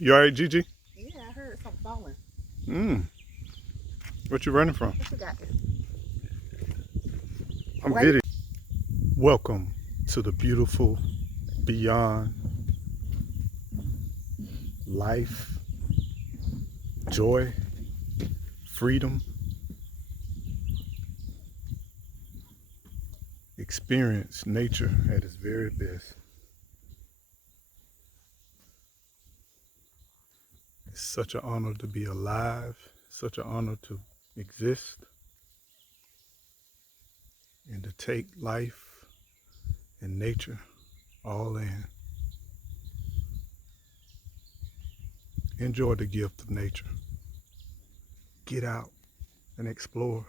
You alright, Gigi? Yeah, I heard something falling. What you running from? What you got? I'm Wait. video. Welcome to the beautiful Beyond Life, Joy, Freedom Experience nature at its very best. It's such an honor to be alive, such an honor to exist, and to take life and nature all in. Enjoy the gift of nature. Get out and explore.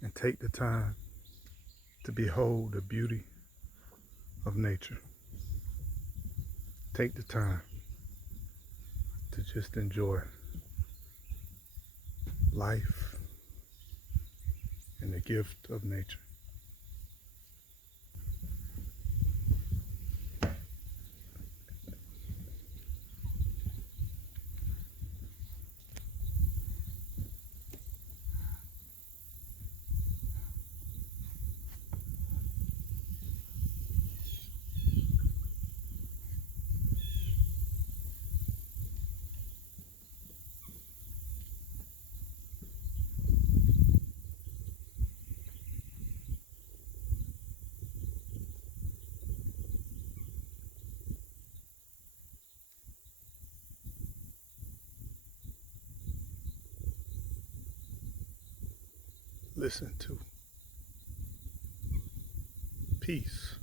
And take the time to behold the beauty of nature. Take the time to just enjoy life and the gift of nature. Listen to peace,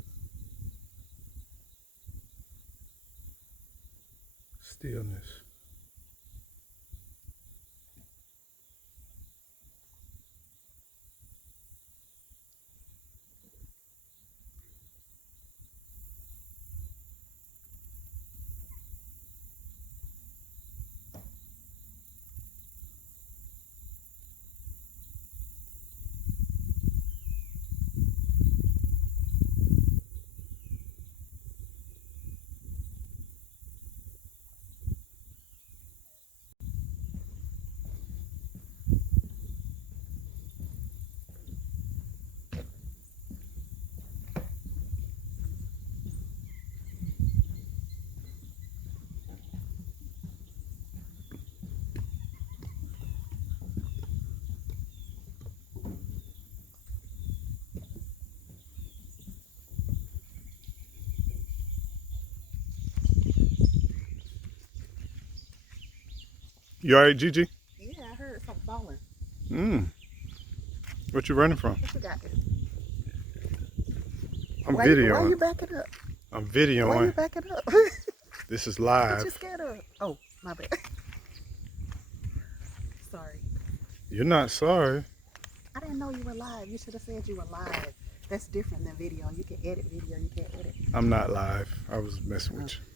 stillness. You alright, Gigi? Yeah, I heard something falling. What you running from? What you got? I'm Wait, videoing. why you backing up? I'm Why you videoing. backing up? This is What live. you scared of? Oh, my bad. Sorry. You're not sorry. I didn't know you were live. You should have said you were live. That's different than video. You can edit video. You can't edit. I'm not live. I was messing with you.